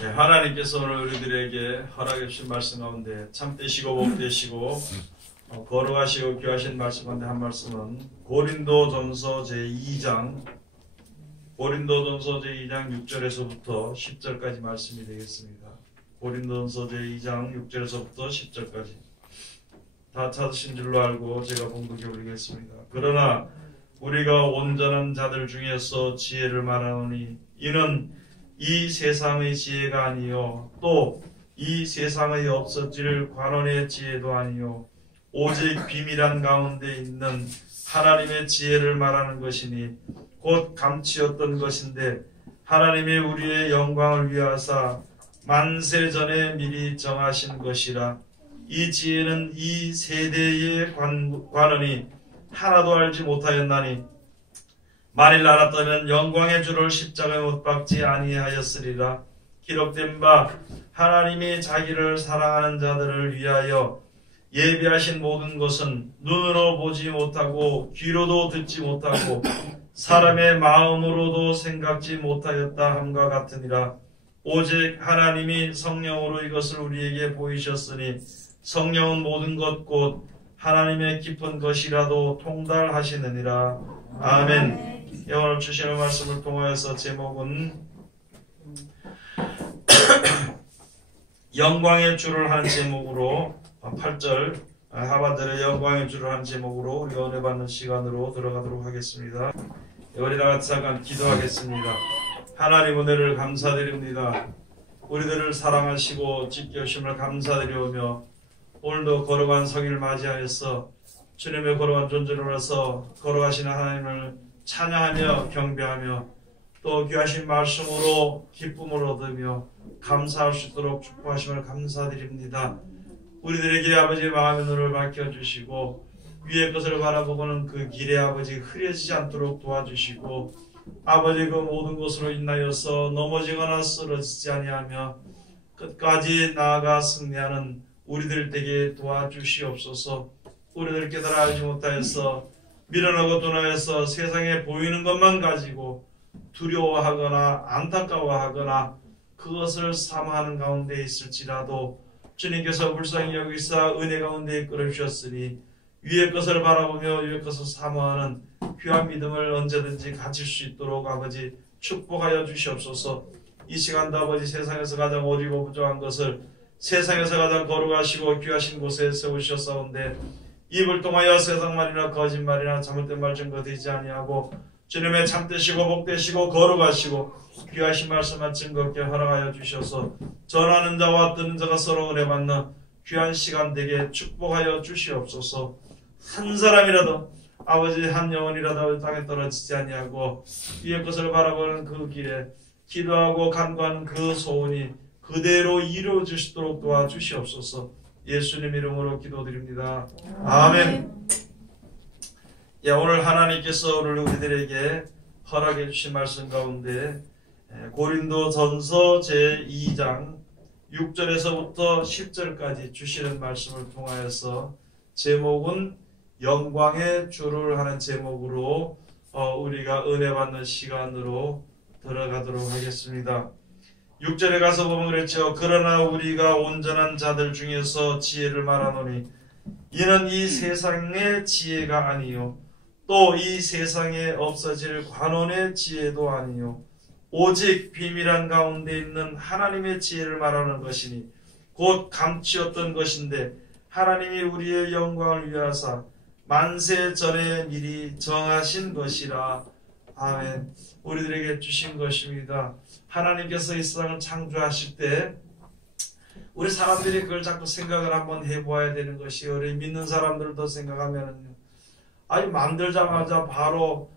네, 하나님께서 오늘 우리들에게 허락해 주신 말씀 가운데 참되시고 복되시고 거룩하시고 귀하신 말씀 가운데 한 말씀은 고린도전서 제2장 6절에서부터 10절까지 말씀이 되겠습니다. 고린도전서 제2장 6절에서부터 10절까지 다 찾으신 줄로 알고 제가 봉독해 올리겠습니다. 그러나 우리가 온전한 자들 중에서 지혜를 말하노니 이는 이 세상의 지혜가 아니요 또 이 세상의 없어질 관원의 지혜도 아니요 오직 비밀한 가운데 있는 하나님의 지혜를 말하는 것이니 곧 감추었던 것인데 하나님이 우리의 영광을 위하사 만세 전에 미리 정하신 것이라. 이 지혜는 이 세대의 관원이 하나도 알지 못하였나니 만일 알았다면 영광의 주를 십자가에 못 박지 아니하였으리라. 기록된 바 하나님이 자기를 사랑하는 자들을 위하여 예비하신 모든 것은 눈으로 보지 못하고 귀로도 듣지 못하고 사람의 마음으로도 생각지 못하였다 함과 같으니라. 오직 하나님이 성령으로 이것을 우리에게 보이셨으니 성령은 모든 것 곧 하나님의 깊은 것이라도 통달하시느니라. 아멘. 오늘 주시는 말씀을 통하여서 제목은 영광의 주를 한 제목으로 8절 하반절에 영광의 주를 한 제목으로 우리가 은혜 받는 시간으로 들어가도록 하겠습니다. 우리 다 같이 잠깐 기도하겠습니다. 하나님 은혜를 감사드립니다. 우리들을 사랑하시고 지켜주심을 감사드리오며 오늘도 거룩한 성일을 맞이하여서 주님의 거룩한 존재를 위해서 거룩하신 하나님을 찬양하며 경배하며 또 귀하신 말씀으로 기쁨을 얻으며 감사할 수 있도록 축복하심을 감사드립니다. 우리들에게 아버지의 마음의 눈을 밝혀주시고 위의 것을 바라보고는 그 길에 아버지 흐려지지 않도록 도와주시고 아버지 그 모든 것으로 인하여서 넘어지거나 쓰러지지 아니하며 끝까지 나아가 승리하는 우리들 되게 도와주시옵소서. 우리들 깨달아 알지 못하여서 밀어내고 떠나서 세상에 보이는 것만 가지고 두려워하거나 안타까워하거나 그것을 사모하는 가운데 있을지라도 주님께서 불쌍히 여기사 은혜 가운데 이끌어 주셨으니 위의 것을 바라보며 위의 것을 사모하는 귀한 믿음을 언제든지 가질 수 있도록 아버지 축복하여 주시옵소서. 이 시간도 아버지 세상에서 가장 어리고 부족한 것을 세상에서 가장 거룩하시고 귀하신 곳에 세우셨사온데 입을 통하여 세상 말이나 거짓말이나 잘못된 말 증거 되지 아니하고 주님의 참되시고 복되시고 거룩하시고 귀하신 말씀만 증거롭게 허락하여 주셔서 전하는 자와 듣는 자가 서로 은혜 받는 귀한 시간 되게 축복하여 주시옵소서. 한 사람이라도 아버지 한 영혼이라도 땅에 떨어지지 아니하고 위의 것을 바라보는 그 길에 기도하고 간구하는 그 소원이 그대로 이루어지도록 도와주시옵소서. 예수님 이름으로 기도드립니다. 아멘. 오늘 하나님께서 오늘 우리들에게 허락해 주신 말씀 가운데 고린도전서 제2장 6절에서부터 10절까지 주시는 말씀을 통하여서 제목은 영광의 주를 하는 제목으로 우리가 은혜 받는 시간으로 들어가도록 하겠습니다. 6절에 가서 보면 그랬죠. 그러나 우리가 온전한 자들 중에서 지혜를 말하노니 이는 이 세상의 지혜가 아니요 또 이 세상에 없어질 관원의 지혜도 아니요 오직 비밀한 가운데 있는 하나님의 지혜를 말하는 것이니 곧 감추었던 것인데 하나님이 우리의 영광을 위하사 만세 전에 미리 정하신 것이라. 아멘. 우리들에게 주신 것입니다. 하나님께서 이 세상을 창조하실 때 우리 사람들이 그걸 자꾸 생각을 한번 해보아야 되는 것이요. 우리 믿는 사람들도 생각하면은요. 아니 만들자마자 바로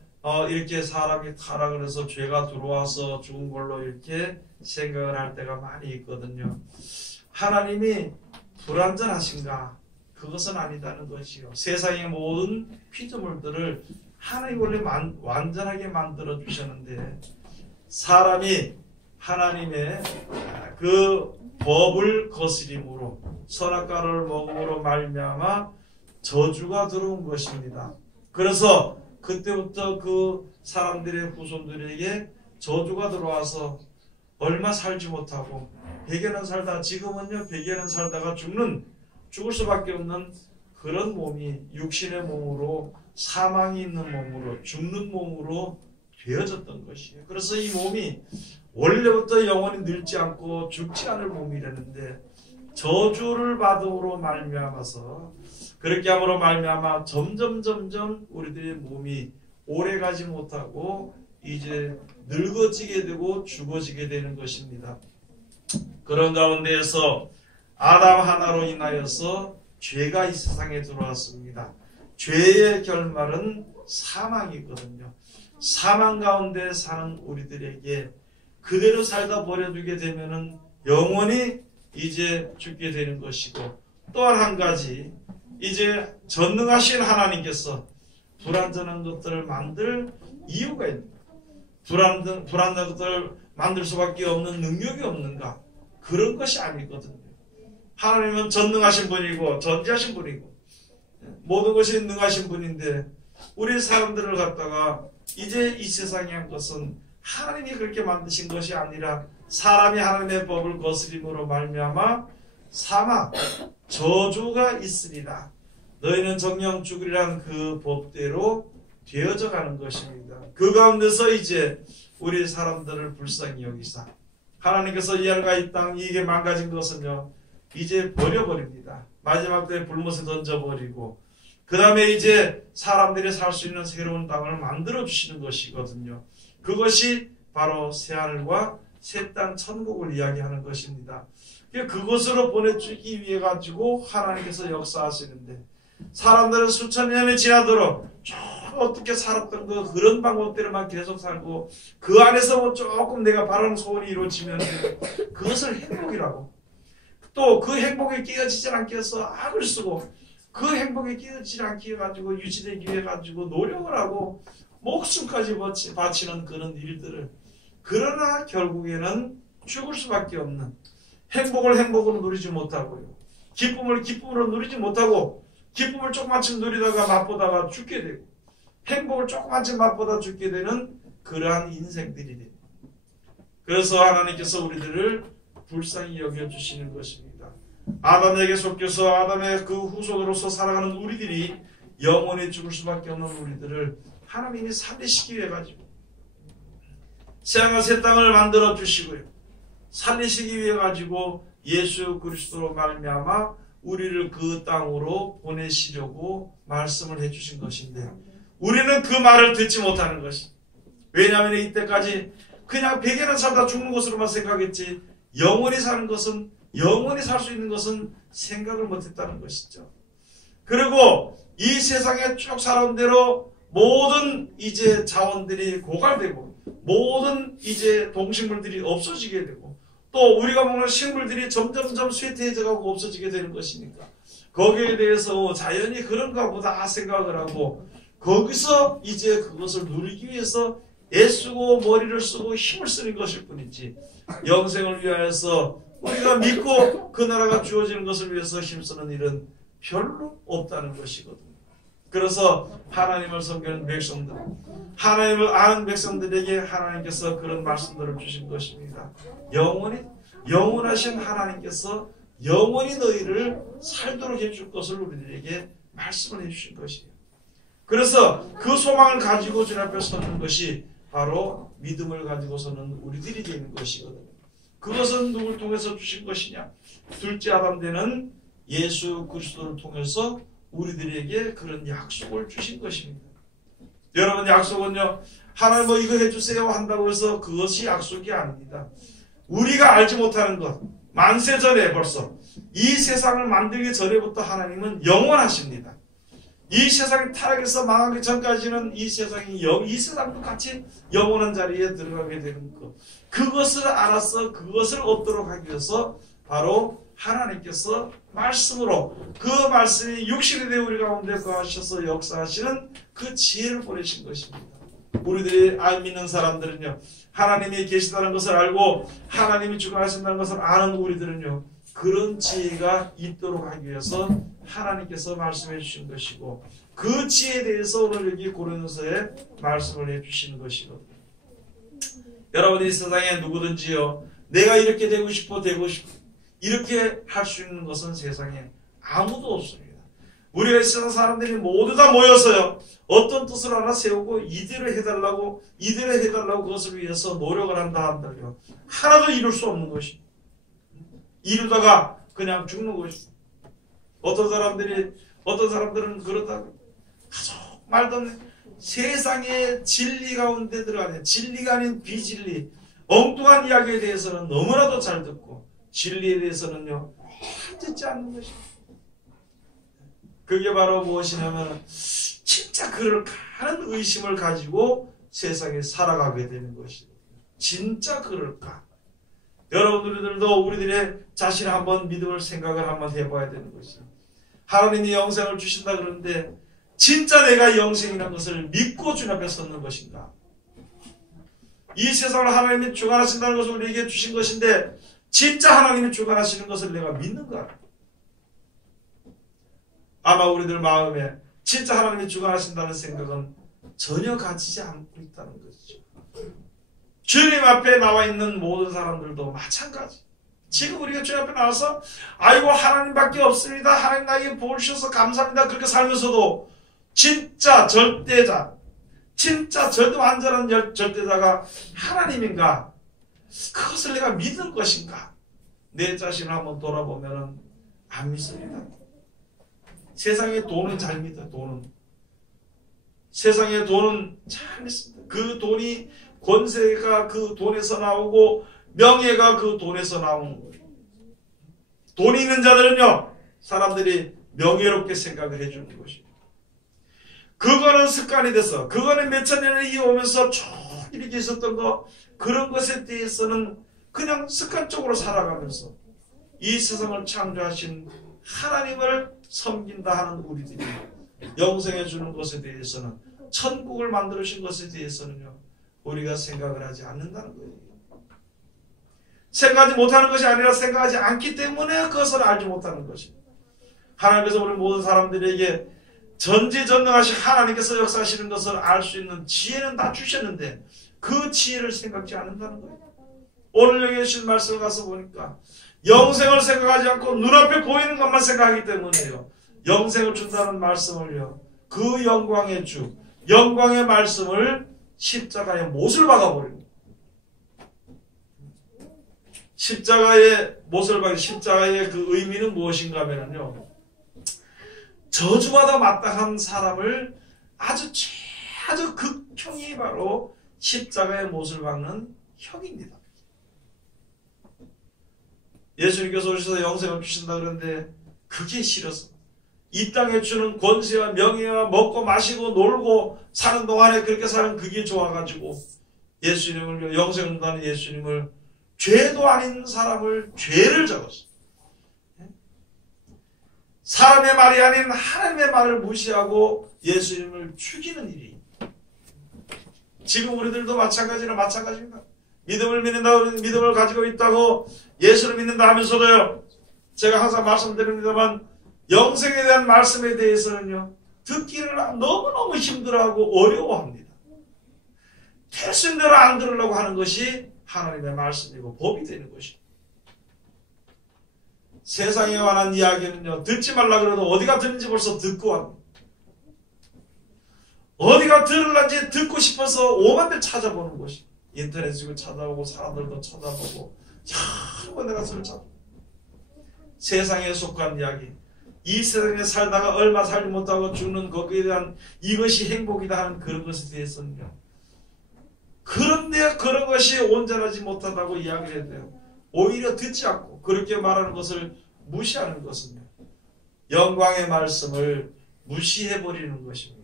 이렇게 사람이 타락을 해서 죄가 들어와서 죽은 걸로 이렇게 생각을 할 때가 많이 있거든요. 하나님이 불완전하신가? 그것은 아니다는 것이요. 세상의 모든 피조물들을 하나님이 원래 완전하게 만들어 주셨는데 사람이 하나님의 그 법을 거스림으로 선악과를 먹음으로 말미암아 저주가 들어온 것입니다. 그래서 그때부터 그 사람들의 후손들에게 저주가 들어와서 얼마 살지 못하고 100여 년 살다 지금은요 100여 년 살다가 죽을 수밖에 없는 그런 몸이 육신의 몸으로 사망이 있는 몸으로 죽는 몸으로 되어졌던 것이에요. 그래서 이 몸이 원래부터 영원히 늙지 않고 죽지 않을 몸이라는데 저주를 받음으로 말미암아서 그렇게 함으로 말미암아 점점 우리들의 몸이 오래가지 못하고 이제 늙어지게 되고 죽어지게 되는 것입니다. 그런 가운데에서 아담 하나로 인하여서 죄가 이 세상에 들어왔습니다. 죄의 결말은 사망이거든요. 사망 가운데 사는 우리들에게 그대로 살다 버려두게 되면은 영원히 이제 죽게 되는 것이고, 또한 한 가지, 이제 전능하신 하나님께서 불완전한 것들을 만들 이유가 있는가? 불완전한 것들을 만들 수밖에 없는 능력이 없는가? 그런 것이 아니거든요. 하나님은 전능하신 분이고 전지하신 분이고 모든 것이 능하신 분인데, 우리 사람들을 갖다가 이제 이 세상에 한 것은 하나님이 그렇게 만드신 것이 아니라 사람이 하나님의 법을 거스림으로 말미암아 사망, 저주가 있으리라. 너희는 정령 죽으리란 그 법대로 되어져 가는 것입니다. 그 가운데서 이제 우리 사람들을 불쌍히 여기사 하나님께서 이 하늘과 이 땅 이게 망가진 것은요 이제 버려버립니다. 마지막 때에 불못에 던져버리고 그 다음에 이제 사람들이 살 수 있는 새로운 땅을 만들어 주시는 것이거든요. 그것이 바로 새하늘과 새 땅 천국을 이야기하는 것입니다. 그것으로 보내주기 위해 가지고 하나님께서 역사하시는데, 사람들은 수천 년이 지나도록 쭉 어떻게 살았던 그런 방법대로만 계속 살고 그 안에서 뭐 조금 내가 바라는 소원이 이루어지면 그것을 행복이라고, 또 그 행복에 끼어지지 않게 해서 악을 쓰고 그 행복에 끼어지지 않게 해가지고 유지되기 위해 가지고 노력을 하고 목숨까지 바치는 그런 일들을, 그러나 결국에는 죽을 수밖에 없는, 행복을 행복으로 누리지 못하고요, 기쁨을 기쁨으로 누리지 못하고 기쁨을 조금만큼 누리다가 맛보다가 죽게 되고 행복을 조금만큼 맛보다 죽게 되는 그러한 인생들이 됩니다. 그래서 하나님께서 우리들을 불쌍히 여겨주시는 것입니다. 아담에게 속겨서 아담의 그 후손으로서 살아가는 우리들이 영원히 죽을 수밖에 없는 우리들을 하나님이 살리시기 위해 가지고 새하늘과 새 땅을 만들어 주시고요, 살리시기 위해 가지고 예수 그리스도로 말미암아 우리를 그 땅으로 보내시려고 말씀을 해주신 것인데, 우리는 그 말을 듣지 못하는 것이, 왜냐하면 이때까지 그냥 100여 년 살다 죽는 것으로만 생각했지 영원히 사는 것은, 영원히 살 수 있는 것은 생각을 못했다는 것이죠. 그리고 이 세상에 쭉 살아온 대로 모든 이제 자원들이 고갈되고 모든 이제 동식물들이 없어지게 되고 또 우리가 먹는 식물들이 점점점 쇠퇴해져 가고 없어지게 되는 것이니까 거기에 대해서 자연이 그런가 보다 생각을 하고 거기서 이제 그것을 누리기 위해서 애쓰고 머리를 쓰고 힘을 쓰는 것일 뿐이지, 영생을 위하여서 우리가 믿고 그 나라가 주어지는 것을 위해서 힘쓰는 일은 별로 없다는 것이거든요. 그래서 하나님을 섬기는 백성들, 하나님을 아는 백성들에게 하나님께서 그런 말씀들을 주신 것입니다. 영원하신 하나님께서 영원히 너희를 살도록 해줄 것을 우리들에게 말씀을 해주신 것이에요. 그래서 그 소망을 가지고 주님 앞에 서는 것이 바로 믿음을 가지고 서는 우리들이 되는 것이거든요. 그것은 누굴 통해서 주신 것이냐? 둘째 아담 되는 예수 그리스도를 통해서 우리들에게 그런 약속을 주신 것입니다. 여러분, 약속은요, 하나님 뭐 이거 해주세요 한다고 해서 그것이 약속이 아닙니다. 우리가 알지 못하는 것, 만세 전에 벌써 이 세상을 만들기 전에부터 하나님은 영원하십니다. 이 세상이 타락해서 망하기 전까지는 이 세상도 같이 영원한 자리에 들어가게 되는 것, 그것을 알아서 그것을 얻도록 하기 위해서 바로 하나님께서 말씀으로, 그 말씀이 육신이 되어 우리 가운데 거하셔서 역사하시는 그 지혜를 보내신 것입니다. 우리들이 믿는 사람들은요, 하나님이 계시다는 것을 알고 하나님이 주관하신다는 것을 아는 우리들은요, 그런 지혜가 있도록 하기 위해서 하나님께서 말씀해 주신 것이고, 그 지혜에 대해서 오늘 여기 고린도서에 말씀을 해 주시는 것이거든요. 여러분, 이 세상에 누구든지요, 내가 이렇게 되고 싶어 이렇게 할 수 있는 것은 세상에 아무도 없습니다. 우리가 이 세상 사람들이 모두 다 모여서요, 어떤 뜻을 하나 세우고 이대로 해달라고 그것을 위해서 노력을 한다 한다요, 하나도 이룰 수 없는 것입니다. 이루다가 그냥 죽는 것입니다. 어떤 사람들은 그렇다고 아주 말도 없는 세상의 진리 가운데 들어가는, 진리가 아닌 비진리, 엉뚱한 이야기에 대해서는 너무나도 잘 듣고 진리에 대해서는요 듣지 않는 것입니다. 그게 바로 무엇이냐면 진짜 그럴까 하는 의심을 가지고 세상에 살아가게 되는 것입니다. 진짜 그럴까? 여러분들도 우리들의 자신의 한번 믿음을 생각을 한번 해봐야 되는 것입니다. 하나님이 영생을 주신다 그러는데 진짜 내가 영생이라는 것을 믿고 주님 앞에 섰는 것인가? 이 세상을 하나님이 주관하신다는 것을 우리에게 주신 것인데 진짜 하나님이 주관하시는 것을 내가 믿는가? 아마 우리들 마음에 진짜 하나님이 주관하신다는 생각은 전혀 가지지 않고 있다는 것이죠. 주님 앞에 나와 있는 모든 사람들도 마찬가지. 지금 우리가 주님 앞에 나와서 아이고 하나님밖에 없습니다, 하나님 나에게 복을 주셔서 감사합니다, 그렇게 살면서도 진짜 절대자, 진짜 완전한 절대자가 하나님인가? 그것을 내가 믿을 것인가? 내 자신을 한번 돌아보면 안 믿습니다. 세상의 돈은 잘 믿어요. 세상의 돈은 잘 믿습니다. 그 돈이, 권세가 그 돈에서 나오고 명예가 그 돈에서 나오는 거예요. 돈이 있는 자들은요, 사람들이 명예롭게 생각을 해주는 것입니다. 그거는 습관이 돼서, 그거는 몇천 년을 이어오면서 쭉 이렇게 있었던 거, 그런 것에 대해서는 그냥 습관적으로 살아가면서 이 세상을 창조하신 하나님을 섬긴다 하는 우리들이 영생해 주는 것에 대해서는, 천국을 만들어주신 것에 대해서는요, 우리가 생각을 하지 않는다는 거예요. 생각하지 못하는 것이 아니라 생각하지 않기 때문에 그것을 알지 못하는 것입니다. 하나님께서 우리 모든 사람들에게 전지전능하신 하나님께서 역사하시는 것을 알 수 있는 지혜는 다 주셨는데 그 지혜를 생각지 않는다는 거예요. 오늘 여기 주신 말씀을 가서 보니까 영생을 생각하지 않고 눈앞에 보이는 것만 생각하기 때문에요, 영생을 준다는 말씀을요, 그 영광의 주, 영광의 말씀을 십자가에 못을 박아버립니다. 십자가의 못을 박은 십자가의 그 의미는 무엇인가 하면요, 저주받아 마땅한 사람을 아주 극형이 바로 십자가의 못을 박는 형입니다. 예수님께서 오셔서 영생을 주신다 그러는데 그게 싫어서 이 땅에 주는 권세와 명예와 먹고 마시고 놀고 사는 동안에 그렇게 사는 그게 좋아가지고 예수님을, 영생을 준다는 예수님을, 죄도 아닌 사람을 죄를 적었어요. 사람의 말이 아닌 하나님의 말을 무시하고 예수님을 죽이는 일이, 지금 우리들도 마찬가지입니다. 믿음을 믿는다고, 믿음을 가지고 있다고 예수를 믿는다 하면서도요, 제가 항상 말씀드립니다만 영생에 대한 말씀에 대해서는요, 듣기를 너무너무 힘들어하고 어려워합니다. 될 수 있는 대로 안 들으려고 하는 것이 하나님의 말씀이고 법이 되는 것입니다. 세상에 관한 이야기는요, 듣지 말라 그래도 어디가 듣는지 벌써 듣고 합니다. 어디가 들으려지 듣고 싶어서 오만들 찾아보는 것이, 인터넷으로 찾아보고 사람들도 찾아보고 여러 군데 가서 찾아보고, 세상에 속한 이야기, 이 세상에 살다가 얼마 살지 못하고 죽는 거기에 대한 이것이 행복이다 하는 그런 것에 대해서는요, 그런데 그런 것이 온전하지 못하다고 이야기를 해도요, 오히려 듣지 않고 그렇게 말하는 것을 무시하는 것은요, 영광의 말씀을 무시해버리는 것입니다.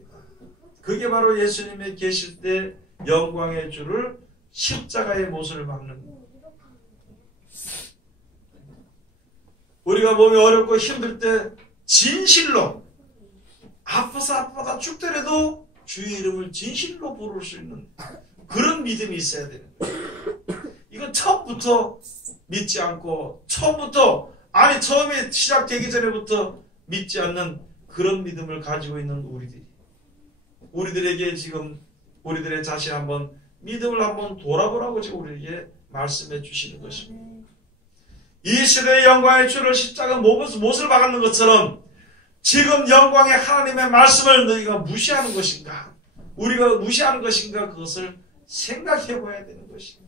그게 바로 예수님이 계실 때 영광의 주를 십자가의 못을 박는, 우리가 몸이 어렵고 힘들 때 진실로, 아파서 죽더라도 주의 이름을 진실로 부를 수 있는 그런 믿음이 있어야 되는 거예요. 이건 처음부터 믿지 않고, 처음에 시작되기 전에부터 믿지 않는 그런 믿음을 가지고 있는 우리들에게 지금 우리들의 자신 한번 믿음을 한번 돌아보라고 지금 우리에게 말씀해 주시는 것입니다. 이 시대의 영광의 주를 십자가 못을 박는 것처럼 지금 영광의 하나님의 말씀을 너희가 무시하는 것인가? 우리가 무시하는 것인가? 그것을 생각해 봐야 되는 것입니다.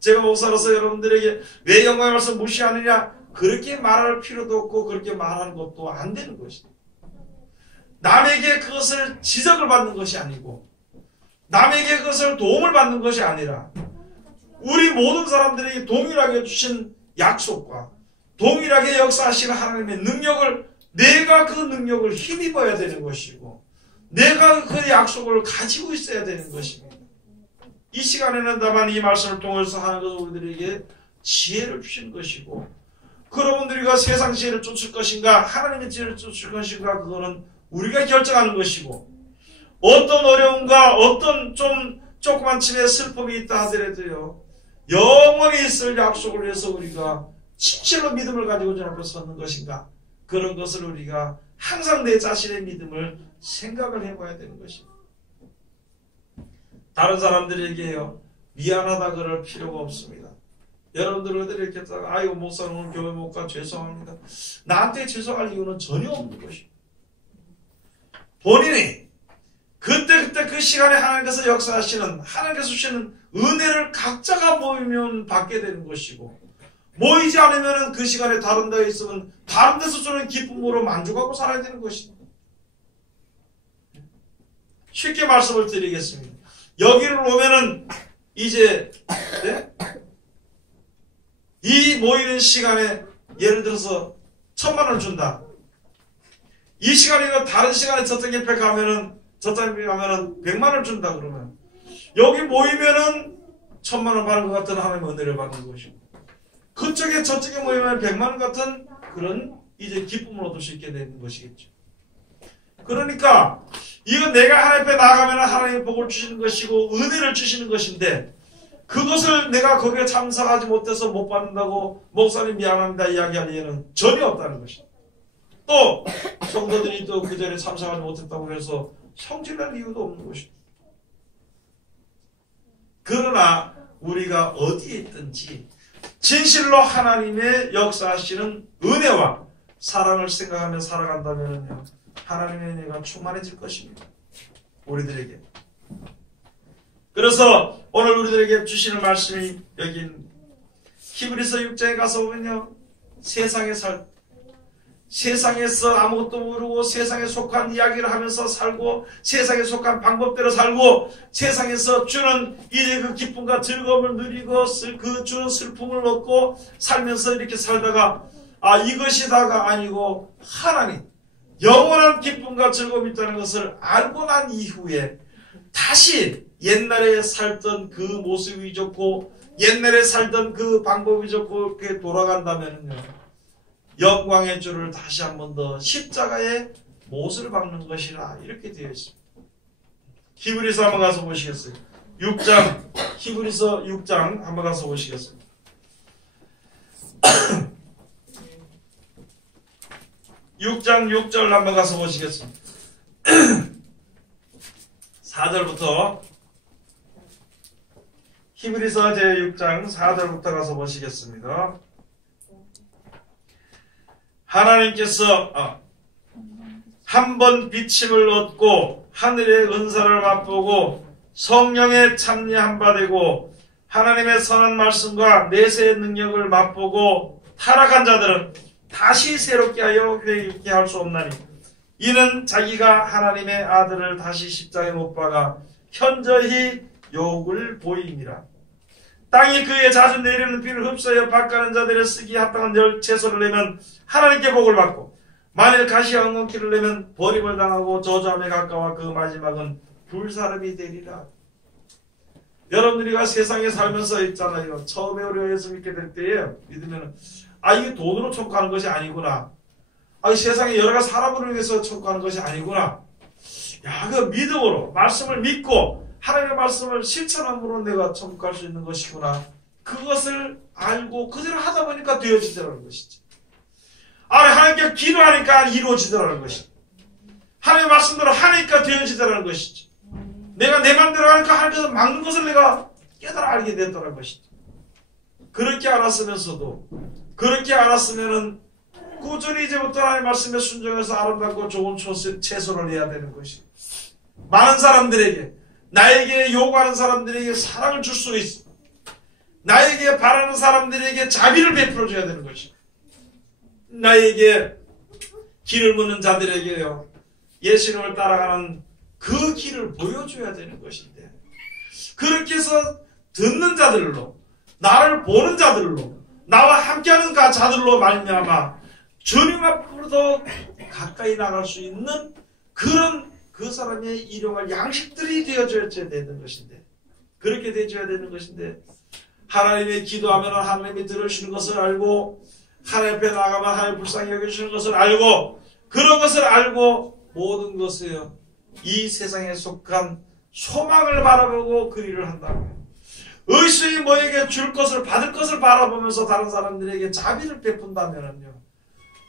제가 목사로서 여러분들에게 왜 영광의 말씀 무시하느냐? 그렇게 말할 필요도 없고 그렇게 말하는 것도 안 되는 것입니다. 남에게 그것을 지적을 받는 것이 아니고 남에게 그것을 도움을 받는 것이 아니라 우리 모든 사람들에게 동일하게 주신 약속과 동일하게 역사하시는 하나님의 능력을 내가 그 능력을 힘입어야 되는 것이고 내가 그 약속을 가지고 있어야 되는 것입니다. 이 시간에는 다만 이 말씀을 통해서 하나님께서 우리들에게 지혜를 주신 것이고 여러분들이가 세상 지혜를 쫓을 것인가 하나님의 지혜를 쫓을 것인가 그거는 우리가 결정하는 것이고 어떤 어려움과 어떤 조그만 침에 슬픔이 있다 하더라도요 영원히 있을 약속을 위해서 우리가 진실로 믿음을 가지고 주 앞에 서는 것인가 그런 것을 우리가 항상 내 자신의 믿음을 생각을 해봐야 되는 것입니다. 다른 사람들에게요 미안하다 그럴 필요가 없습니다. 여러분들 이렇게 아이고 목사님 오늘 교회 못 가 죄송합니다. 나한테 죄송할 이유는 전혀 없는 것입니다. 본인이 그때 그 시간에 하나님께서 역사하시는 하나님께서 주시는 은혜를 각자가 모이면 받게 되는 것이고 모이지 않으면 그 시간에 다른 데에 있으면 다른 데서 주는 기쁨으로 만족하고 살아야 되는 것입니다. 쉽게 말씀을 드리겠습니다. 여기를 오면은 이제 네? 이 모이는 시간에 예를 들어서 1,000,000원을 준다. 이 시간이고 다른 시간에 저쪽 옆에 가면은 100만원을 준다 그러면 여기 모이면은 1,000,000원 받는 것 같은 하나님의 은혜를 받는 것이고 그쪽에 저쪽에 모이면 100만원 같은 그런 이제 기쁨을 얻을 수 있게 되는 것이겠죠. 그러니까 이건 내가 하나님 앞에 나아가면 하나님의 복을 주시는 것이고 은혜를 주시는 것인데 그것을 내가 거기에 참석하지 못해서 못 받는다고 목사님 미안합니다 이야기할 이유는 전혀 없다는 것입니다. 또 성도들이 또 그 전에 참석하지 못했다고 해서 성질날 이유도 없는 것입니다. 그러나 우리가 어디에 있든지 진실로 하나님의 역사하시는 은혜와 사랑을 생각하며 살아간다면요 하나님의 은혜가 충만해질 것입니다. 우리들에게. 그래서 오늘 우리들에게 주시는 말씀이 여기 히브리서 6장에 가서 보면요 세상에서 아무것도 모르고 세상에 속한 이야기를 하면서 살고 세상에 속한 방법대로 살고 세상에서 주는 이제 그 기쁨과 즐거움을 누리고 그 주는 슬픔을 얻고 살면서 이렇게 살다가 이것이 다가 아니고 하나님 영원한 기쁨과 즐거움이 있다는 것을 알고 난 이후에 다시 옛날에 살던 그 모습이 좋고 옛날에 살던 그 방법이 좋고 그렇게 돌아간다면요 영광의 주를 다시 한 번 더 십자가에 못을 박는 것이라 이렇게 되어 있습니다. 히브리서 한번 가서 보시겠어요? 6장 히브리서 6장 한번 가서 보시겠어요? 6장 6절 한번 가서 보시겠습니다. 4절부터 히브리서 제6장 4절부터 가서 보시겠습니다. 하나님께서 한 번 비침을 얻고 하늘의 은사를 맛보고 성령에 참여한 바 되고 하나님의 선한 말씀과 내세의 능력을 맛보고 타락한 자들은 다시 새롭게 하여 회개케 할 수 없나니 이는 자기가 하나님의 아들을 다시 십자가에 못 박아 현저히 욕을 보임이라. 땅이 그의 자주 내리는 비를 흡수하여 밭가는 자들의 쓰기 합당한 채소를 내면 하나님께 복을 받고 만일 가시와 엉겅퀴를 내면 버림을 당하고 저주함에 가까워 그 마지막은 불사름이 되리라. 여러분들이가 세상에 살면서 있잖아요. 처음에 우리가 예수 믿게 될 때에 믿으면 이게 돈으로 촉구하는 것이 아니구나. 세상에 여러 가지 사람으로 인해서 촉구하는 것이 아니구나. 그 믿음으로 말씀을 믿고 하나님의 말씀을 실천함으로 내가 천국할 수 있는 것이구나. 그것을 알고 그대로 하다 보니까 되어지더라는 것이죠. 하나님께 기도하니까 이루어지더라는 것이죠. 하나님의 말씀대로 하니까 되어지더라는 것이죠. 내가 내 맘대로 하니까 하나님께서 막는 것을 내가 깨달아 알게 됐다는 것이죠. 그렇게 알았으면서도, 그렇게 알았으면은 꾸준히 이제부터 하나님의 말씀에 순종해서 아름답고 좋은 채소를 내야 되는 것이, 많은 사람들에게, 나에게 요구하는 사람들에게 사랑을 줄 수 있어, 나에게 바라는 사람들에게 자비를 베풀어 줘야 되는 것이, 나에게 길을 묻는 자들에게요, 예수님을 따라가는 그 길을 보여줘야 되는 것인데, 그렇게 해서 듣는 자들로, 나를 보는 자들로, 나와 함께하는 자들로 말미암아 주님 앞으로 더 가까이 나갈 수 있는 그런 그 사람의 일용할 양식들이 되어줘야 되는 것인데, 그렇게 되어줘야 되는 것인데, 하나님의 기도하면 하나님이 들으시는 것을 알고, 하나님 앞에 나가면 하나님 불쌍히 여겨주시는 것을 알고, 그런 것을 알고 모든 것을 이 세상에 속한 소망을 바라보고 그 일을 한다면, 의수이 뭐에게 줄 것을 받을 것을 바라보면서 다른 사람들에게 자비를 베푼다면요,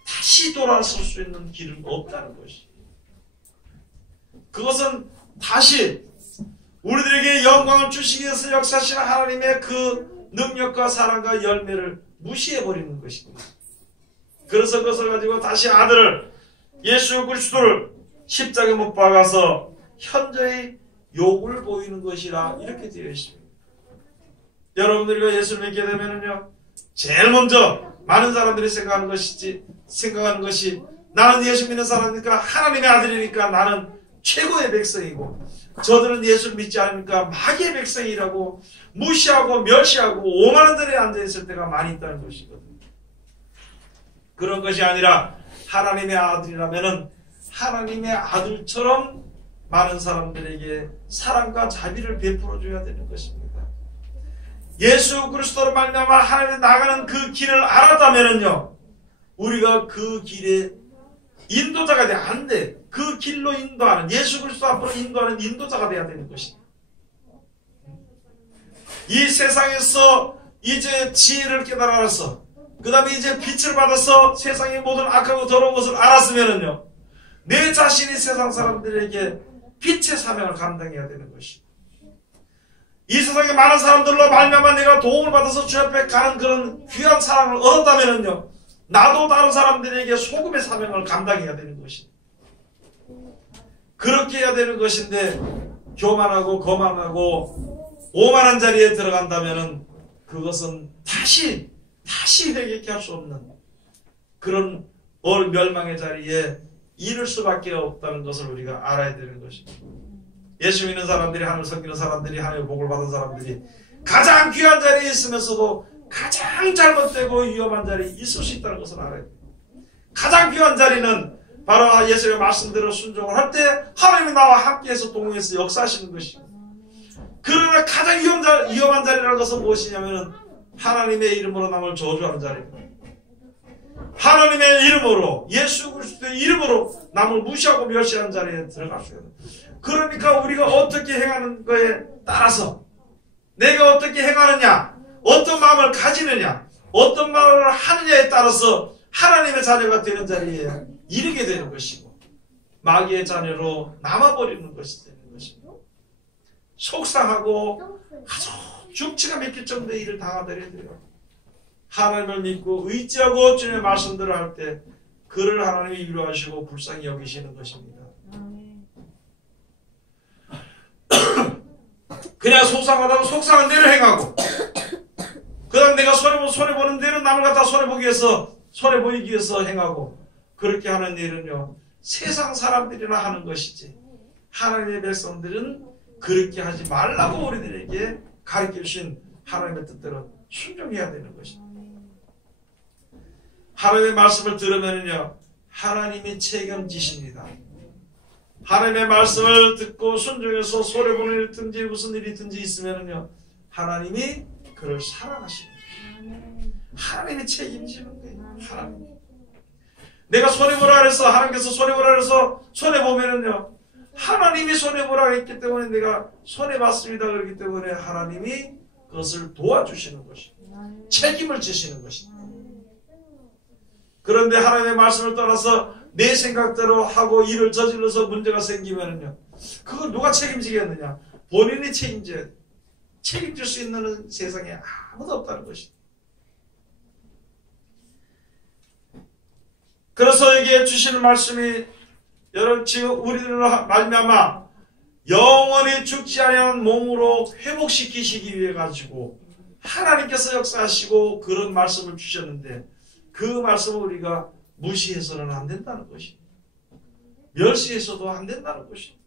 다시 돌아설 수 있는 길은 없다는 것이, 그것은 다시 우리들에게 영광을 주시기 위해서 역사하시는 하나님의 그 능력과 사랑과 열매를 무시해버리는 것입니다. 그래서 그것을 가지고 다시 아들을, 예수 그리스도를 십자가에 못 박아서 현저히 욕을 보이는 것이라 이렇게 되어 있습니다. 여러분들이 예수를 믿게 되면요, 제일 먼저 많은 사람들이 생각하는 것이, 나는 예수 믿는 사람이니까, 하나님의 아들이니까 나는 최고의 백성이고, 저들은 예수를 믿지 않으니까 마귀의 백성이라고 무시하고 멸시하고 오만한 자리에 앉아있을 때가 많이 있다는 것이거든요. 그런 것이 아니라 하나님의 아들이라면은 하나님의 아들처럼 많은 사람들에게 사랑과 자비를 베풀어줘야 되는 것입니다. 예수 그리스도로 말미암아 하나님에 나가는 그 길을 알았다면은요, 우리가 그 길에 인도자가 돼야 안 돼. 그 길로 인도하는, 예수 그리스도 앞으로 인도하는 인도자가 돼야 되는 것이다. 이 세상에서 이제 지혜를 깨달아서, 그 다음에 이제 빛을 받아서 세상의 모든 악하고 더러운 것을 알았으면은요, 내 자신이 세상 사람들에게 빛의 사명을 감당해야 되는 것이다. 이 세상에 많은 사람들로 말미암아 내가 도움을 받아서 주 앞에 가는 그런 귀한 사랑을 얻었다면은요, 나도 다른 사람들에게 소금의 사명을 감당해야 되는 것이다. 그렇게 해야 되는 것인데, 교만하고 거만하고 오만한 자리에 들어간다면은 그것은 다시 회개케 할 수 없는 그런 멸망의 자리에 이를 수밖에 없다는 것을 우리가 알아야 되는 것입니다. 예수 믿는 사람들이, 하나님을 섬기는 사람들이, 하나님의 복을 받은 사람들이 가장 귀한 자리에 있으면서도 가장 잘못되고 위험한 자리에 있을 수 있다는 것을 알아야 돼요. 가장 귀한 자리는 바로 예수의 말씀대로 순종을 할 때 하나님이 나와 함께해서 동행해서 역사하시는 것입니다. 그러나 가장 위험한 자리라는 것은 무엇이냐면 하나님의 이름으로 남을 저주하는 자리입니다. 하나님의 이름으로, 예수 그리스도의 이름으로 남을 무시하고 멸시하는 자리에 들어갈 수 있는. 그러니까 우리가 어떻게 행하는 거에 따라서, 내가 어떻게 행하느냐, 어떤 마음을 가지느냐, 어떤 말을 하느냐에 따라서 하나님의 자녀가 되는 자리에 이르게 되는 것이고, 마귀의 자녀로 남아버리는 것이 되는 것입니다. 속상하고 아주 죽치가 맥힐 정도의 일을 당하더라도 돼요. 하나님을 믿고 의지하고 주님의 말씀들을 할 때 그를 하나님이 위로하시고 불쌍히 여기시는 것입니다. 그냥 속상하다고 속상한 대로 행하고, 그 다음 내가 손해보는 대로 남을 갖다 손해보이기 위해서 행하고, 그렇게 하는 일은요, 세상 사람들이나 하는 것이지, 하나님의 백성들은 그렇게 하지 말라고 우리들에게 가르쳐 주신 하나님의 뜻대로 순종해야 되는 것입니다. 하나님의 말씀을 들으면요, 하나님이 책임지십니다. 하나님의 말씀을 듣고 순종해서 손해보는 일든지 무슨 일이든지 있으면요, 하나님이 그를 사랑하십니다. 하나님이 책임지는 거예요. 하나님. 내가 손해보라 그래서, 하나님께서 손해보라 그래서 손해보면은요, 하나님이 손해보라 했기 때문에 내가 손해봤습니다. 그렇기 때문에 하나님이 그것을 도와주시는 것입니다. 책임을 지시는 것입니다. 그런데 하나님의 말씀을 따라서 내 생각대로 하고 일을 저질러서 문제가 생기면은요, 그걸 누가 책임지겠느냐? 본인이 책임져야 돼. 책임질 수 있는 세상에 아무도 없다는 것이다. 그래서 여기에 주시는 말씀이 여러분 지금 우리들로 말미암아 영원히 죽지 아니하는 몸으로 회복시키시기 위해 가지고 하나님께서 역사하시고 그런 말씀을 주셨는데 그 말씀을 우리가 무시해서는 안 된다는 것입니다. 멸시해서도 안 된다는 것입니다.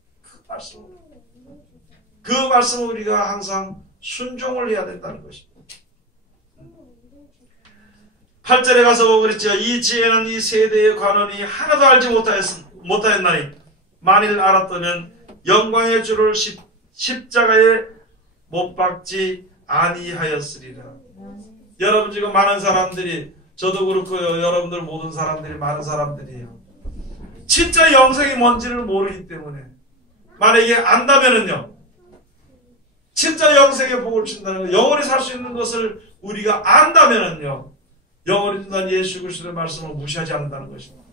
그 말씀을 우리가 항상 순종을 해야 된다는 것입니다. 8절에 가서 그랬죠. 이 지혜는 이 세대의 관원이 하나도 알지 못하였나니 만일 알았다면 영광의 주를 십자가에 못 박지 아니하였으리라. 여러분 지금 많은 사람들이 저도 그렇고요. 여러분들 모든 사람들이 많은 사람들이에요. 진짜 영생이 뭔지를 모르기 때문에 만약에 안다면은요. 진짜 영생의 복을 준다는 거, 영원히 살 수 있는 것을 우리가 안다면은요. 영원히 준다는 예수 그리스도의 말씀을 무시하지 않는다는 것입니다.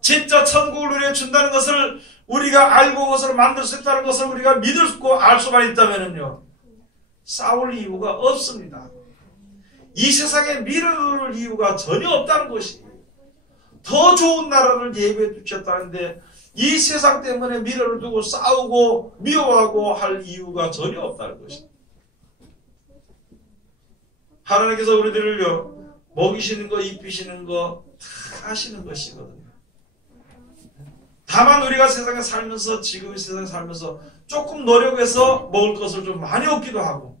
진짜 천국을 우리에게 준다는 것을 우리가 알고 그것을 만들 수 있다는 것을 우리가 믿고 알 수만 있다면은요. 싸울 이유가 없습니다. 이 세상에 미련을 이유가 전혀 없다는 것이 더 좋은 나라를 예비해 주셨다는데 이 세상 때문에 미련을 두고 싸우고 미워하고 할 이유가 전혀 없다는 것입니다. 하나님께서 우리들을요 먹이시는 거 입히시는 거 다 하시는 것이거든요. 다만 우리가 세상에 살면서 지금의 세상에 살면서 조금 노력해서 먹을 것을 좀 많이 얻기도 하고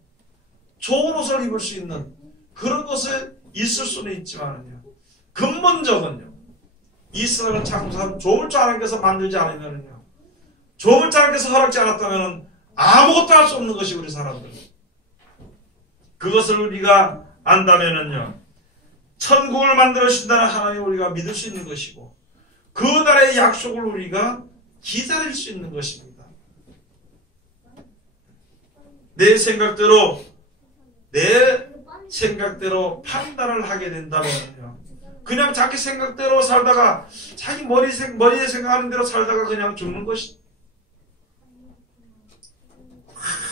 좋은 옷을 입을 수 있는 그런 것에 있을 수는 있지만요. 근본적은요. 이 세상을 창조한 조물주 하나님께서 만들지 않으면요. 조물주 하나님께서 허락지 않았다면 아무것도 할 수 없는 것이 우리 사람들. 그것을 우리가 안다면은요. 천국을 만들어 주신다는 하나님을 우리가 믿을 수 있는 것이고 그 나라의 약속을 우리가 기다릴 수 있는 것입니다. 내 생각대로 판단을 하게 된다면요. 그냥 자기 생각대로 살다가 자기 머리에 생각하는 대로 살다가 그냥 죽는 것이.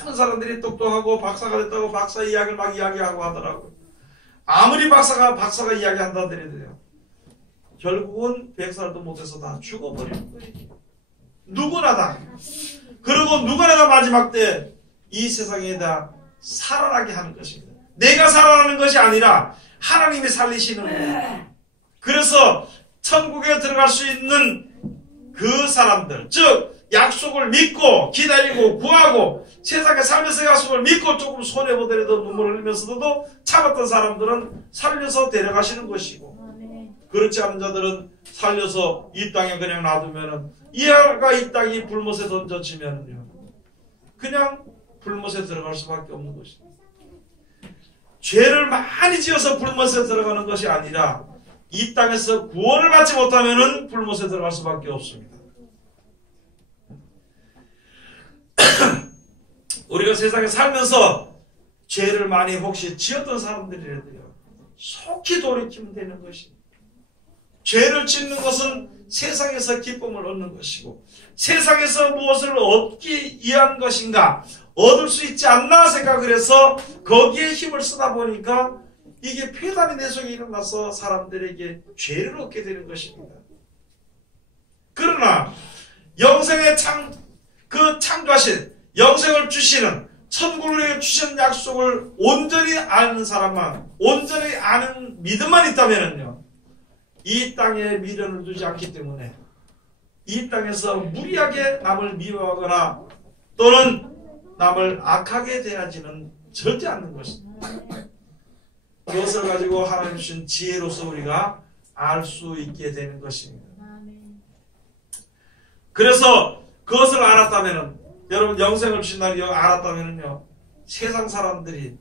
많은 사람들이 똑똑하고 박사가 됐다고 박사 이야기를 막 이야기하고 하더라고요. 아무리 박사가 이야기한다 하더라도요. 결국은 100살도 못해서 다 죽어버리는 거예요. 누구나 다. 그리고 누구나 다 마지막 때 이 세상에 다 살아나게 하는 것입니다. 내가 살아나는 것이 아니라 하나님이 살리시는 거예요. 그래서 천국에 들어갈 수 있는 그 사람들, 즉 약속을 믿고 기다리고 구하고 세상에 살면서 약속을 믿고 조금 손해보더라도 눈물을 흘리면서도 참았던 사람들은 살려서 데려가시는 것이고 그렇지 않은 자들은 살려서 이 땅에 그냥 놔두면은 이하가 이 땅이 불못에 던져지면요 그냥 불못에 들어갈 수밖에 없는 것입니다. 죄를 많이 지어서 불못에 들어가는 것이 아니라 이 땅에서 구원을 받지 못하면은 불못에 들어갈 수밖에 없습니다. 우리가 세상에 살면서 죄를 많이 혹시 지었던 사람들이라도요 속히 돌이키면 되는 것입니다. 죄를 짓는 것은 세상에서 기쁨을 얻는 것이고 세상에서 무엇을 얻기 위한 것인가 얻을 수 있지 않나 생각을 해서 거기에 힘을 쓰다 보니까 이게 폐단이 내 속에 일어나서 사람들에게 죄를 얻게 되는 것입니다. 그러나 영생의 창조하신 영생을 주시는 천국을 주시는 약속을 온전히 아는 사람만 온전히 아는 믿음만 있다면요 이 땅에 미련을 두지 않기 때문에 이 땅에서 무리하게 남을 미워하거나 또는 남을 악하게 대하지는 절대 않는 것입니다. 그것을 가지고 하나님 주신 지혜로서 우리가 알 수 있게 되는 것입니다. 그래서 그것을 알았다면은 여러분 영생을 주신다는 걸 알았다면은요 세상 사람들이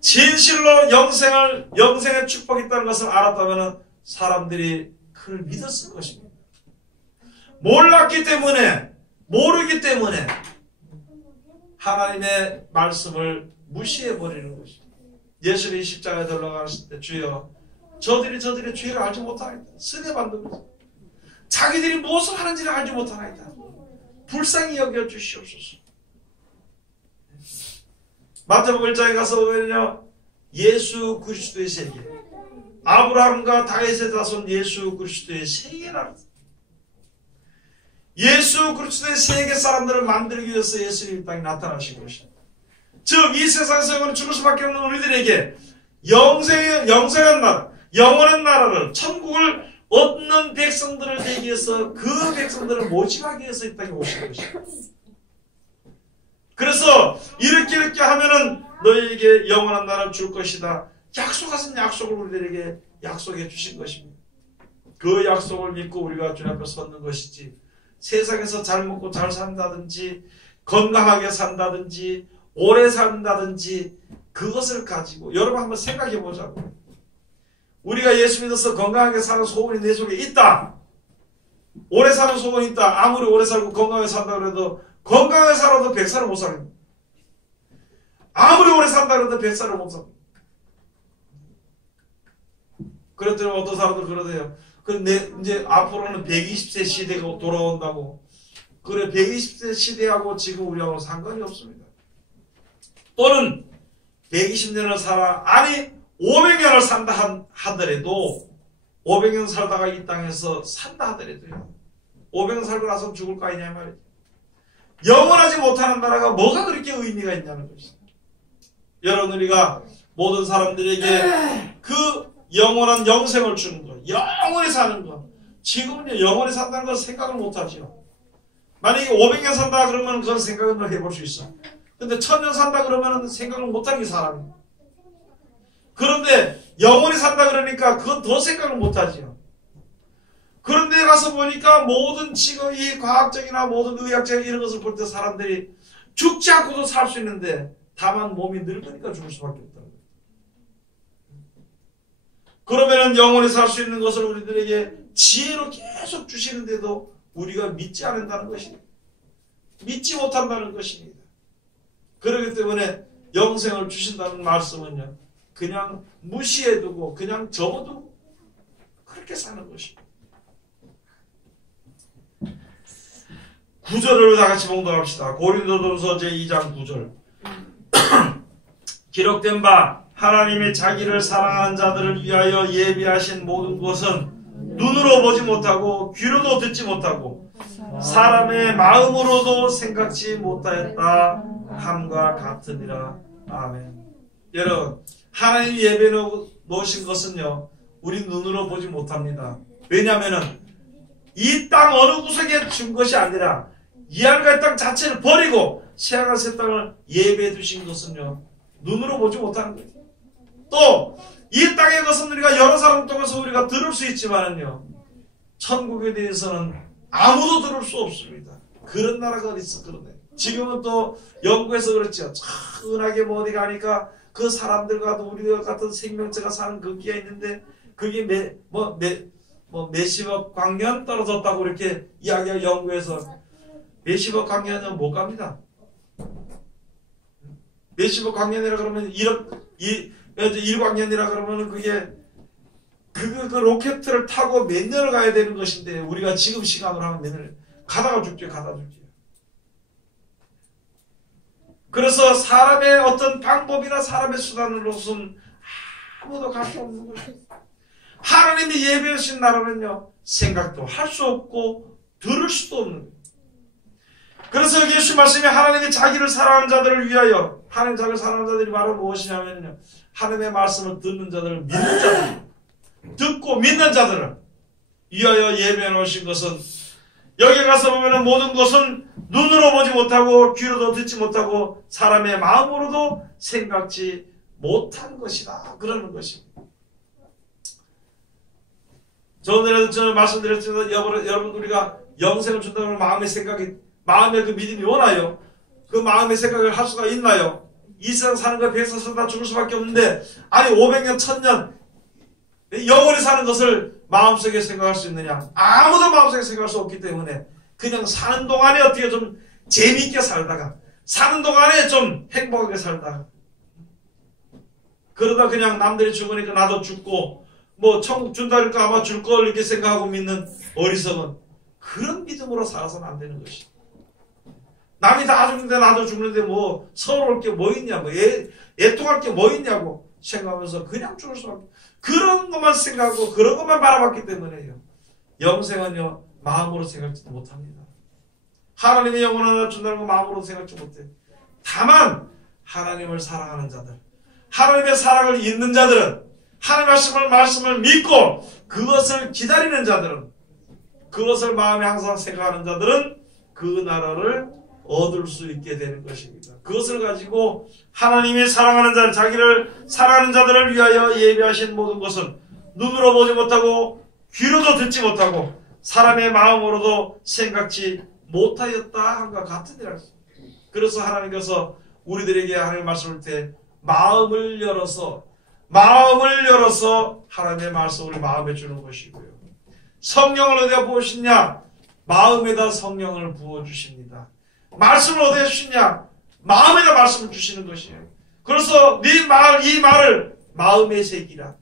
진실로 영생의 축복이 있다는 것을 알았다면은 사람들이 그를 믿었을 것입니다. 몰랐기 때문에 모르기 때문에 하나님의 말씀을 무시해버리는 것입니다. 예수님이 십자가에 들어갔을 때 주여 저들이 죄를 알지 못하나이다. 쓰내받는 거죠. 자기들이 무엇을 하는지를 알지 못하나이다. 불쌍히 여겨 주시옵소서. 마태복음 1장에 가서 보면요, 예수 그리스도의 세계, 아브라함과 다윗의 자손 예수 그리스도의 세계라는, 예수 그리스도의 세계 사람들을 만들기 위해서 예수님이 땅에 나타나신 것입니다. 즉 이 세상에서 죽을 수밖에 없는 우리들에게 영생한 나라, 영원한 나라를, 천국을 얻는 백성들을 되기 위해서 그 백성들을 모집하기 위해서 이 땅에 오신 것입니다. 그래서 이렇게 하면은 너희에게 영원한 나라를 줄 것이다. 약속하신 약속을 우리들에게 약속해 주신 것입니다. 그 약속을 믿고 우리가 주님 앞에 섰는 것이지, 세상에서 잘 먹고 잘 산다든지 건강하게 산다든지 오래 산다든지 그것을 가지고, 여러분 한번 생각해 보자고. 우리가 예수 믿어서 건강하게 사는 소원이 내 속에 있다. 오래 사는 소원이 있다. 아무리 오래 살고 건강하게 산다 그래도 건강하게 살아도 100살을 못 살아요. 아무리 오래 산다 그래도 100살을 못 살아요. 그랬더니 어떤 사람들 그러대요. 이제 앞으로는 120세 시대가 돌아온다고. 그래, 120세 시대하고 지금 우리하고 상관이 없습니다. 또는 120년을 살아, 아니 500년을 산다 하더라도, 500년 살다가 이 땅에서 산다 하더라도요, 500년 살고 나서 죽을 거 아니냐 말이죠. 영원하지 못하는 나라가 뭐가 그렇게 의미가 있냐는 것이죠. 여러분, 우리가 모든 사람들에게 그 영원한 영생을 주는 것, 영원히 사는 것, 지금은요 영원히 산다는 걸 생각을 못하죠. 만약에 500년 산다 그러면 그건 생각을 해볼 수 있어. 근데 1000년 산다 그러면 생각을 못하는 게 사람이에요. 그런데 영원히 산다 그러니까 그건 더 생각을 못하지요. 그런데 가서 보니까 모든 지금 이 과학적이나 모든 의학적인 이런 것을 볼 때 사람들이 죽지 않고도 살 수 있는데, 다만 몸이 늙으니까 죽을 수밖에 없다는 거예요. 그러면은 영원히 살 수 있는 것을 우리들에게 지혜로 계속 주시는데도 우리가 믿지 않는다는 것입니다. 믿지 못한다는 것입니다. 그렇기 때문에 영생을 주신다는 말씀은요, 그냥 무시해두고 그냥 접어두고 그렇게 사는 것입니다. 9절을 다 같이 봉독합시다. 고린도전서 제2장 9절. 기록된 바 하나님이 자기를 사랑하는 자들을 위하여 예비하신 모든 것은 눈으로 보지 못하고 귀로도 듣지 못하고 사람의 마음으로도 생각지 못하였다 함과 같으니라. 아멘. 여러분, 하나님이 예배해 놓으신 것은요, 우리 눈으로 보지 못합니다. 왜냐하면 이 땅 어느 구석에 준 것이 아니라 이 하늘의 땅 자체를 버리고 새하늘 새 땅을 예배해 두신 것은요, 눈으로 보지 못하는 거예요. 또 이 땅의 것은 우리가 여러 사람 통해서 우리가 들을 수 있지만은요, 천국에 대해서는 아무도 들을 수 없습니다. 그런 나라가 어디 있어. 그러네. 지금은 또 영국에서 그렇죠. 차은하게 뭐 어디 가니까 그 사람들과도 우리와 같은 생명체가 사는 거기가 있는데, 그게 몇십억 광년 떨어졌다고 이렇게 이야기하고, 영국에서 몇십억 광년은 못 갑니다. 몇십억 광년이라 그러면 1광년이라 그러면 그게 그 로켓을 타고 몇 년을 가야 되는 것인데, 우리가 지금 시간으로 하면 몇 년을 가다가 죽죠. 그래서 사람의 어떤 방법이나 사람의 수단으로서는 아무도 갈 수 없는 것입니다. 하나님이 예배하신 나라는요, 생각도 할 수 없고 들을 수도 없는 거예요. 그래서 예수 말씀이 하나님이 자기를 사랑하는 자들을 위하여, 하나님 자기를 사랑하는 자들이 바로 무엇이냐면요, 하나님의 말씀을 듣는 자들을, 믿는 자들, 듣고 믿는 자들을 위하여 예배해 놓으신 것은, 여기 가서 보면 모든 것은 눈으로 보지 못하고 귀로도 듣지 못하고 사람의 마음으로도 생각지 못한 것이다, 그러는 것입니다. 저는 말씀드렸지만, 여러분, 우리가 영생을 준다는 마음의 그 믿음이 오나요? 그 마음의 생각을 할 수가 있나요? 이 세상 사는 거 100살 다 죽을 수밖에 없는데, 아니 500년, 1000년 영원히 사는 것을 마음속에 생각할 수 있느냐? 아무도 마음속에 생각할 수 없기 때문에 그냥 사는 동안에 어떻게 좀 재미있게 살다가, 사는 동안에 좀 행복하게 살다가, 그러다 그냥 남들이 죽으니까 나도 죽고 뭐 천국 준다 그러니까 아마 줄 걸 이렇게 생각하고 믿는 어리석은 그런 믿음으로 살아서는 안 되는 것이죠. 남이 다 죽는데 나도 죽는데 뭐 서러울 게 뭐 있냐, 뭐 애통할 게 뭐 있냐고 생각하면서 그냥 죽을 수밖에. 그런 것만 생각하고 그런 것만 바라봤기 때문에요. 영생은요, 마음으로 생각지도 못합니다. 하나님의 영혼 하나 준다는 거 마음으로 생각지 못해요. 다만 하나님을 사랑하는 자들, 하나님의 사랑을 잊는 자들은, 하나님의 말씀을 믿고 그것을 기다리는 자들은, 그것을 마음에 항상 생각하는 자들은 그 나라를 얻을 수 있게 되는 것입니다. 그것을 가지고 하나님이 사랑하는 자, 자기를 사랑하는 자들을 위하여 예비하신 모든 것은 눈으로 보지 못하고 귀로도 듣지 못하고 사람의 마음으로도 생각지 못하였다 함과 같으니라. 그래서 하나님께서 우리들에게 하나님의 말씀을 때 마음을 열어서 하나님의 말씀을 마음에 주는 것이고요. 성령을 어디다 부으시냐? 마음에다 성령을 부어주십니다. 말씀을 어디에 주시냐? 마음에다 말씀을 주시는 것이에요. 그래서 이 말을 마음에 새기라.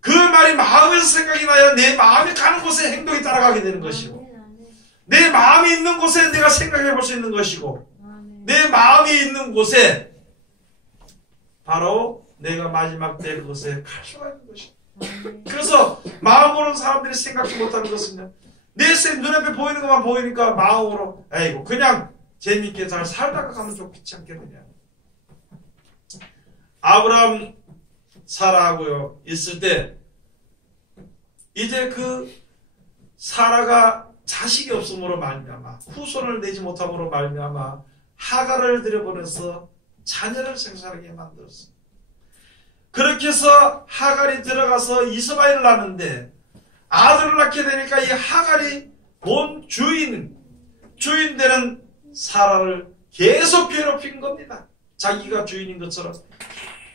그 말이 마음에서 생각이 나야 내 마음이 가는 곳에 행동이 따라가게 되는 것이고, 내 마음이 있는 곳에 내가 생각해 볼 수 있는 것이고, 내 마음이 있는 곳에 바로 내가 마지막 때 그곳에 갈 수가 있는 것이고. 그래서 마음으로는 사람들이 생각지 못하는 것은요, 내 눈앞에 보이는 것만 보이니까 마음으로 에이고 그냥 재미있게 잘 살다가 가면 좋지 않겠느냐. 아브라함 사라하고요 있을 때 이제 그 사라가 자식이 없음으로 말미암아 후손을 내지 못함으로 말미암아 하갈을 들여보내서 자녀를 생산하게 만들었어. 그렇게 해서 하갈이 들어가서 이스마엘을 낳는데 아들을 낳게 되니까 이 하갈이 본 주인 되는 사라를 계속 괴롭힌 겁니다. 자기가 주인인 것처럼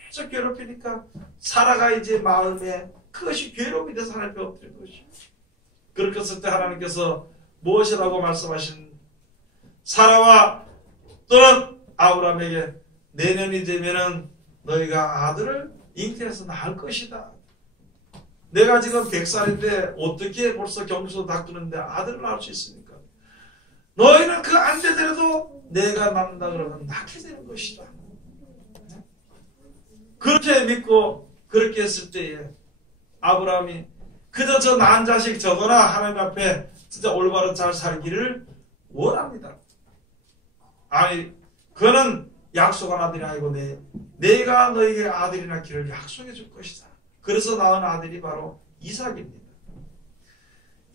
계속 괴롭히니까 사라가 이제 마음에 그것이 괴로움이 돼서 하나님께 엎드린 것이죠. 그렇게 했을 때 하나님께서 무엇이라고 말씀하신, 사라와 또는 아브라함에게 내년이 되면은 너희가 아들을 잉태해서 낳을 것이다. 내가 지금 100살인데 어떻게 벌써 경수도 닥두는데 아들을 낳을 수 있습니까? 너희는 그 안 되더라도 내가 낳는다 그러면 낳게 되는 것이다. 그렇게 믿고 그렇게 했을 때에 아브라함이 그저 저 낳은 자식 저거나 하나님 앞에 진짜 올바로 잘 살기를 원합니다. 아니 그는 약속한 아들이 아니고 내가 너에게 아들이 낳기를 약속해 줄 것이다. 그래서 낳은 아들이 바로 이삭입니다.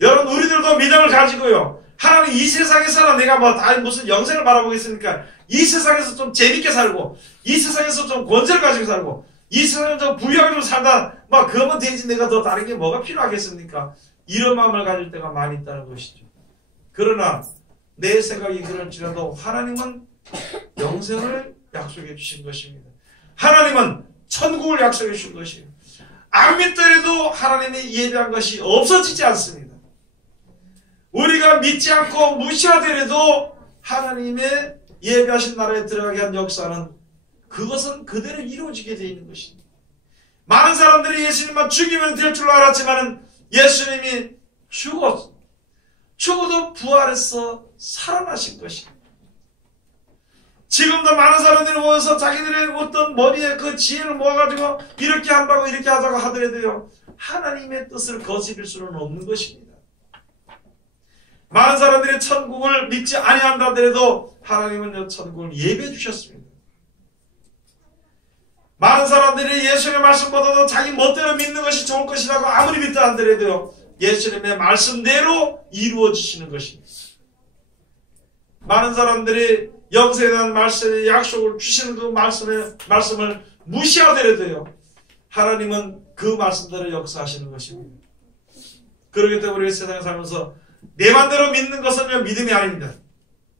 여러분 우리들도 믿음을 가지고요, 하나님 이 세상에서는 내가 뭐 다 무슨 영생을 바라보겠습니까? 이 세상에서 좀 재밌게 살고, 이 세상에서 좀 권세를 가지고 살고, 이 세상에 좀 부유하게 좀 살다 막 그러면 되지 내가 더 다른 게 뭐가 필요하겠습니까? 이런 마음을 가질 때가 많이 있다는 것이죠. 그러나 내 생각이 그럴지라도 하나님은 영생을 약속해 주신 것입니다. 하나님은 천국을 약속해 주신 것입니다. 안 믿더라도 하나님이 예비한 것이 없어지지 않습니다. 우리가 믿지 않고 무시하더라도 하나님의 예비하신 나라에 들어가게 한 역사는 그것은 그대로 이루어지게 되어 있는 것입니다. 많은 사람들이 예수님만 죽이면 될 줄 알았지만 예수님이 죽어도 부활해서 살아나신 것입니다. 지금도 많은 사람들이 모여서 자기들의 어떤 머리에 그 지혜를 모아가지고 이렇게 한다고 이렇게 하자고 하더라도요, 하나님의 뜻을 거스릴 수는 없는 것입니다. 많은 사람들이 천국을 믿지 아니한다 하더라도 하나님은 천국을 예배해 주셨습니다. 많은 사람들이 예수님의 말씀보다도 자기 멋대로 믿는 것이 좋을 것이라고 아무리 믿다 하더라도요, 예수님의 말씀대로 이루어지시는 것입니다. 많은 사람들이 영생에 대한 말씀의 약속을 주시는 그 말씀을 무시하더라도요, 하나님은 그 말씀대로 역사하시는 것입니다. 그렇기 때문에 우리 세상에 살면서 내 맘대로 믿는 것은요, 믿음이 아닙니다.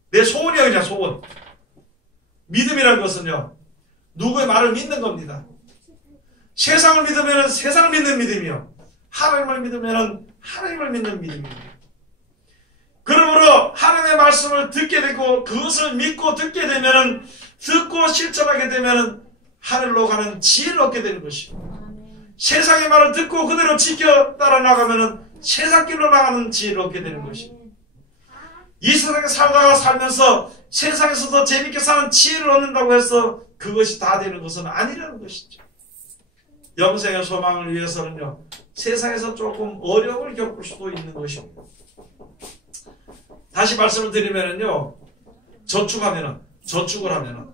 내 소원이야, 그냥 소원. 믿음이라는 것은요, 누구의 말을 믿는 겁니다. 세상을 믿으면 세상을 믿는 믿음이요, 하나님을 믿으면 하나님을 믿는 믿음입니다. 그러므로 하나님의 말씀을 듣게 되고 그것을 믿고 듣게 되면, 듣고 실천하게 되면 하늘로 가는 지혜를 얻게 되는 것이고, 세상의 말을 듣고 그대로 지켜 따라 나가면 세상 길로 나가는 지혜를 얻게 되는 것입니다. 이 세상에 살면서 세상에서도 재밌게 사는 지혜를 얻는다고 해서 그것이 다 되는 것은 아니라는 것이죠. 영생의 소망을 위해서는요, 세상에서 조금 어려움을 겪을 수도 있는 것입니다. 다시 말씀을 드리면요, 저축을 하면은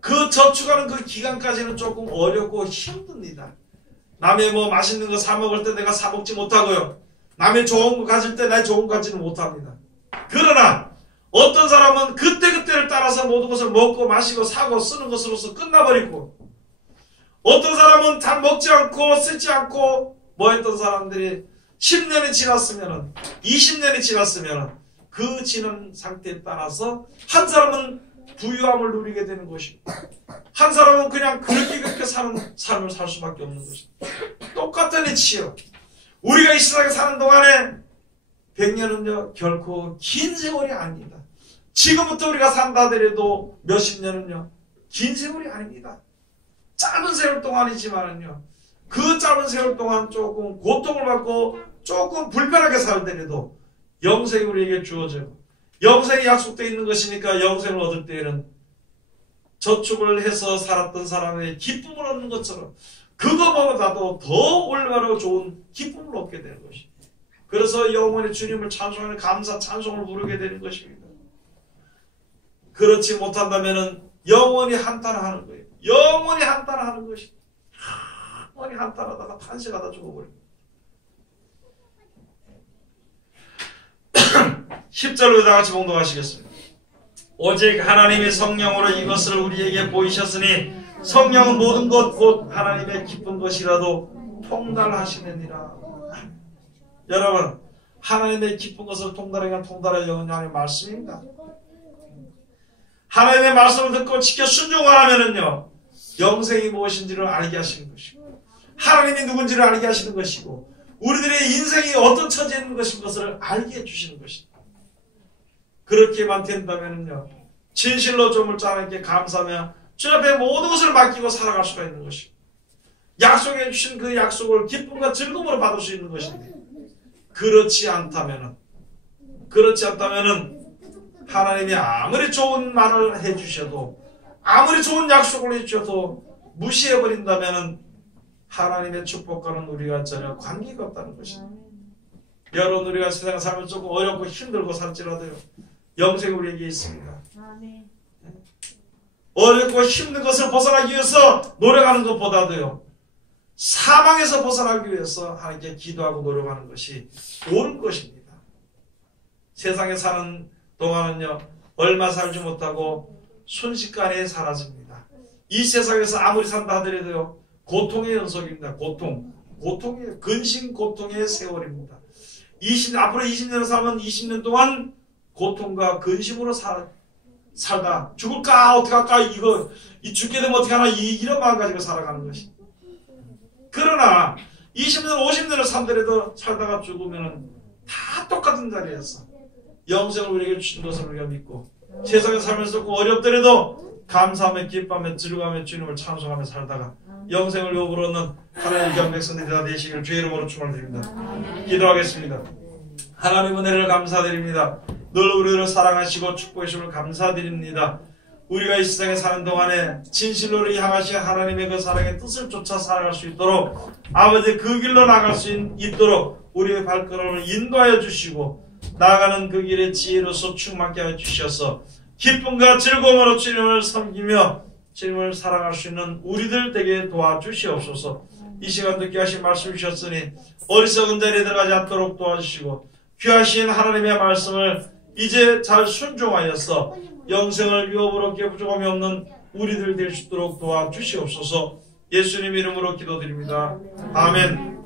그 저축하는 그 기간까지는 조금 어렵고 힘듭니다. 남의 뭐 맛있는 거 사 먹을 때 내가 사 먹지 못하고요, 남의 좋은 거 가질 때 내 좋은 거 가지는 못합니다. 그러나 어떤 사람은 그때그때를 따라서 모든 것을 먹고 마시고 사고 쓰는 것으로서 끝나버리고, 어떤 사람은 다 먹지 않고 쓰지 않고 뭐 했던 사람들이 10년이 지났으면 20년이 지났으면 그 지난 상태에 따라서 한 사람은 부유함을 누리게 되는 것이고, 한 사람은 그냥 그렇게 사는 삶을 살 수밖에 없는 것입니다. 똑같은 이치요. 우리가 이 세상에 사는 동안에 100년은요 결코 긴 세월이 아닙니다. 지금부터 우리가 산다 하더라도 몇십 년은요 긴 세월이 아닙니다. 짧은 세월 동안이지만은요, 그 짧은 세월 동안 조금 고통을 받고 조금 불편하게 살더라도 영생이 우리에게 주어져요. 영생이 약속되어 있는 것이니까 영생을 얻을 때에는 저축을 해서 살았던 사람의 기쁨을 얻는 것처럼 그거보다도 더 올바르고 좋은 기쁨을 얻게 되는 것입니다. 그래서 영원히 주님을 찬송하는 감사 찬송을 부르게 되는 것입니다. 그렇지 못한다면 영원히 한탄하는 거예요. 영원히 한탄하는 것입니다. 영원히 한탄하다가 탄식하다 죽어버립니다. 10절로 다 같이 봉독하시겠습니다. 오직 하나님의 성령으로 이것을 우리에게 보이셨으니 성령은 모든 것 곧 하나님의 기쁜 것이라도 통달하시느니라. 여러분, 하나님의 기쁜 것을 통달하기가 통달의 영원한 말씀입니다. 하나님의 말씀을 듣고 지켜 순종하면은요, 영생이 무엇인지를 알게 하시는 것이고, 하나님이 누군지를 알게 하시는 것이고, 우리들의 인생이 어떤 처지에 있는 것을 알게 해주시는 것입니다. 그렇게만 된다면요, 진실로 조물주 하나님께 감사하며 주 앞에 모든 것을 맡기고 살아갈 수가 있는 것이고, 약속해 주신 그 약속을 기쁨과 즐거움으로 받을 수 있는 것인데, 그렇지 않다면은 하나님이 아무리 좋은 말을 해주셔도, 아무리 좋은 약속을 해주셔도 무시해버린다면은 하나님의 축복과는 우리가 전혀 관계가 없다는 것입니다. 여러분, 우리가 세상에 살면 조금 어렵고 힘들고 살지라도요, 영생이 우리에게 있습니다. 어렵고 힘든 것을 벗어나기 위해서 노력하는 것보다도요, 사망에서 벗어나기 위해서 하나님께 기도하고 노력하는 것이 옳은 것입니다. 세상에 사는 동안은요, 얼마 살지 못하고 순식간에 사라집니다. 이 세상에서 아무리 산다 하더라도요, 고통의 연속입니다. 고통의 근심 고통의 세월입니다. 앞으로 20년을 살면 20년 동안 고통과 근심으로 살다 죽을까 어떡할까 이 죽게 되면 어떡하나 이런 마음 가지고 살아가는 것이. 그러나 20년 50년을 살다가 죽으면 다 똑같은 자리에서 영생을 우리에게 주신 것을 우리가 믿고, 세상에 살면서 어렵더라도 감사하며 기뻐하며 즐거워하며 주님을 찬송하며 살다가 영생을 요구로 얻는 하나님의 귀한 백성들이 다 되시기를 주의 이름으로 축원드립니다. 기도하겠습니다. 하나님 은혜를 감사드립니다. 늘 우리를 사랑하시고 축복해 주심을 감사드립니다. 우리가 이 세상에 사는 동안에 진실로 우리 향하신 하나님의 그 사랑의 뜻을 쫓아 살아갈 수 있도록, 아버지 그 길로 나갈 수 있도록 우리의 발걸음을 인도하여 주시고, 나아가는 그 길의 지혜로서 충만케 하여 주셔서 기쁨과 즐거움으로 주님을 섬기며 주님을 사랑할 수 있는 우리들 되게 도와주시옵소서. 이 시간 듣게 하신 말씀 주셨으니 어리석은 자리에 들어가지 않도록 도와주시고, 귀하신 하나님의 말씀을 이제 잘 순종하여서 영생을 유업으로 얻게 부족함이 없는 우리들 될 수 있도록 도와주시옵소서. 예수님 이름으로 기도드립니다. 아멘.